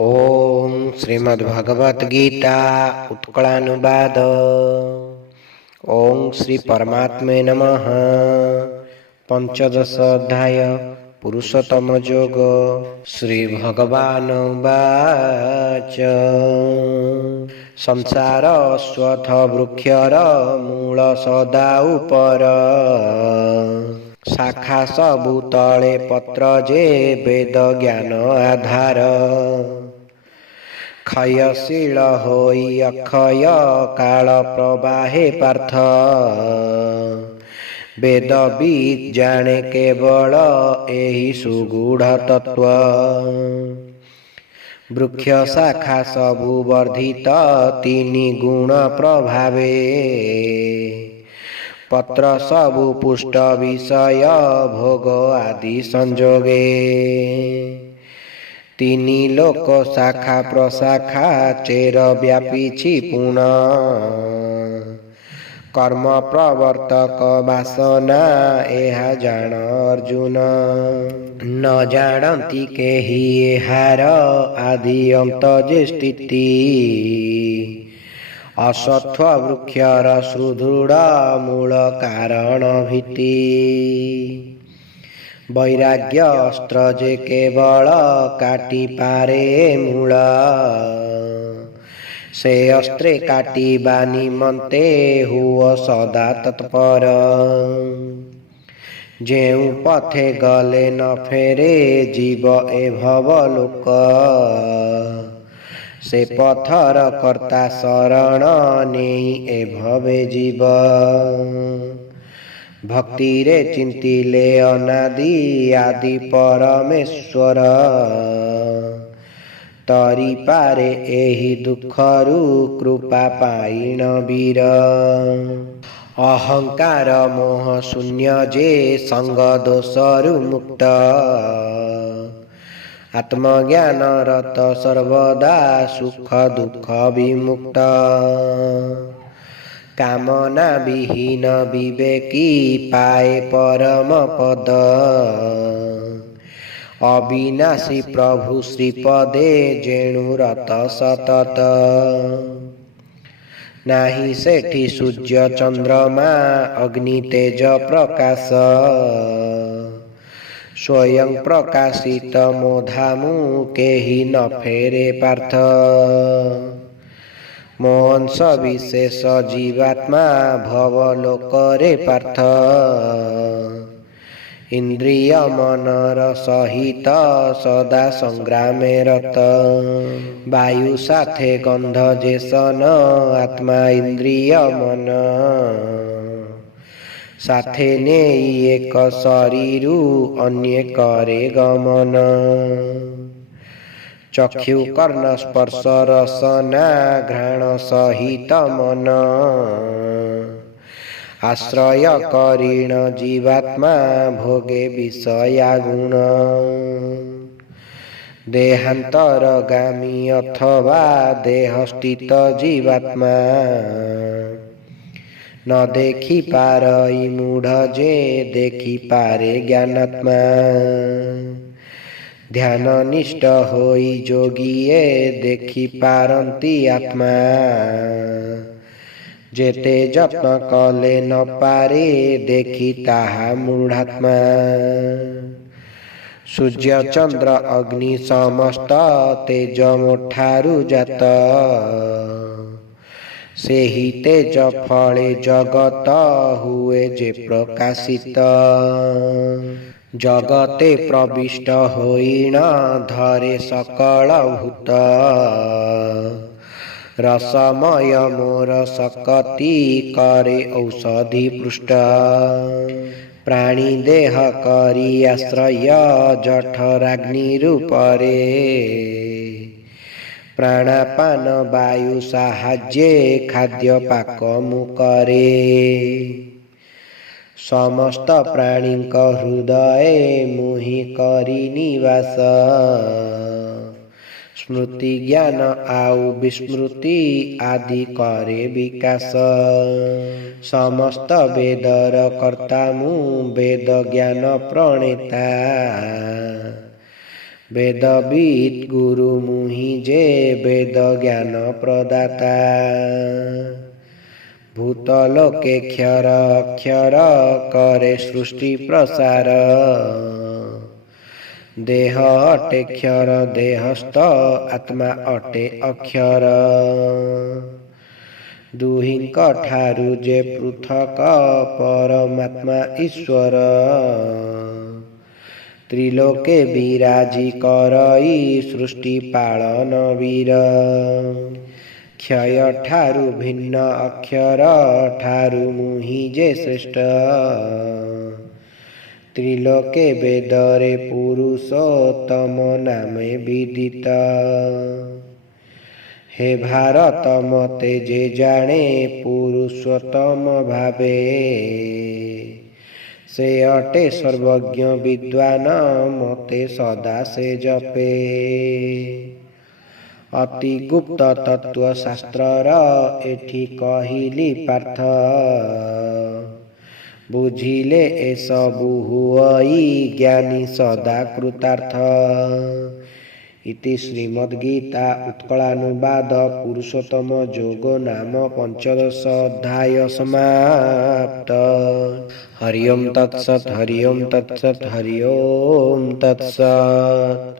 ओम श्रीमद्भगवत गीता उत्कलानुवाद। ओम श्री परमात्मे नमः। पंचदश अध्याय पुरुषोत्तम योग। श्री भगवान उवाच संसार अश्वत्थ वृक्षर मूल सदा उपर शाखा सबु तले पत्र जे वेद ज्ञान आधार क्षयशील होई अक्षय काल प्रवाहे पार्थ वेद बीज जाने केवल एहि सुगूढ़ तत्व वृक्ष शाखा सबु वर्धित तीनि गुण प्रभावे पत्र सबु पुष्ट विषय भोग आदि संजोगे तीनि लोक शाखा प्रशाखा चेर व्यापीछि पुण कर्म प्रवर्तक वासना एहा जान अर्जुन न जानती केहि एहार आदि अंत जे स्थिति अश्वत्थ वृक्षर सुदृढ़ मूल कारण भीति वैराग्य अस्त्र जे केवल काटी पारे मूल से अस्त्रे काटिबा निमंते हुओ सदा तत्पर जेउ पथे गले न फेरे जीव ए भव लोक से पथर कर्ता शरण नेई ए भवे जीव भक्ति रे चिंतिले अनादि आदि परमेश्वर तरी पारे एहि दुखरु कृपा पाइण वीर अहंकार मोह शून्य जे संग दोषरु मुक्त आत्मज्ञान रत सर्वदा सुख दुख विमुक्त कामना विहीन विवेकी पाए परम पद अविनाशी प्रभु श्रीपदे जेणु रत सतत नाही सेठी सूर्य चंद्रमा अग्नि तेज प्रकाश स्वयं प्रकाशित मोधामु केहि न फेरे पार्थ मोहंस विशेष जीवात्मा भवलोकरे पार्थ इंद्रिय मनर सहित सदा संग्रामे रत वायु साथे गंध जेसन आत्मा इंद्रिय मन साथे नेई एक शरीरु अन्य करे गमन चक्षु कर्ण स्पर्श रसना घ्राण सहित मन आश्रय करीण जीवात्मा भोगे विषया गुण देहांतरगामी अथवा देहस्थित जीवात्मा न देखी पारई मूढ़ जे देखी पारे ज्ञानात्मा ध्यान निष्ठ होई जोगिए देखी पारंती आत्मा जेते जत्न कले न पारे देखी ताहा मूढ़ात्मा सूर्य चंद्र अग्नि समस्त तेज मोठारु जात सेहि तेज फले जगत हुए जे प्रकाशित जगते प्रविष्ट होइण धरे सकल भूत रसमय मोर सकति करे औषधि पृष्ठ प्राणी देह करी आश्रय जठराग्नि रूपरे प्राणापान वायु साहाज्ये खाद्य पाक मुकरे समस्त प्राणी हृदय मुहि करी निवास स्मृति ज्ञान आउ विस्मृति आदि करे विकास समस्त वेदर कर्ता मु वेद ज्ञान प्रणेता वेदवित् गुरु मुहि जे वेद ज्ञान प्रदाता भूतलोके क्षर अक्षर करे सृष्टि प्रसार देह अटे क्षर देहस्थ आत्मा अटे अक्षर दुहिंक ठारु जे पृथक परमात्मा ईश्वर त्रिलोके विराजी करई सृष्टि पालन वीर क्षय ठारु भिन्न अक्षर ठारु मुहि जे श्रेष्ठ त्रिलोके वेदरे पुरुषोत्तम नामे विदित हे भारत मते जे जाने पुरुषोत्तम भावे से अटे सर्वज्ञ विद्वान मते सदा से जपे अति गुप्त तत्व शास्त्रर एठी कहिली पार्थ बुझिले ए सबु हुई ज्ञानी सदा कृतार्थ इति श्रीमद्गीता उत्कलानुवाद पुरुषोत्तम जोग नाम पंचदश अध्याय समाप्त। हरि ओम तत्सत् हरि ओम तत्सत् हरि ओम तत्सत्।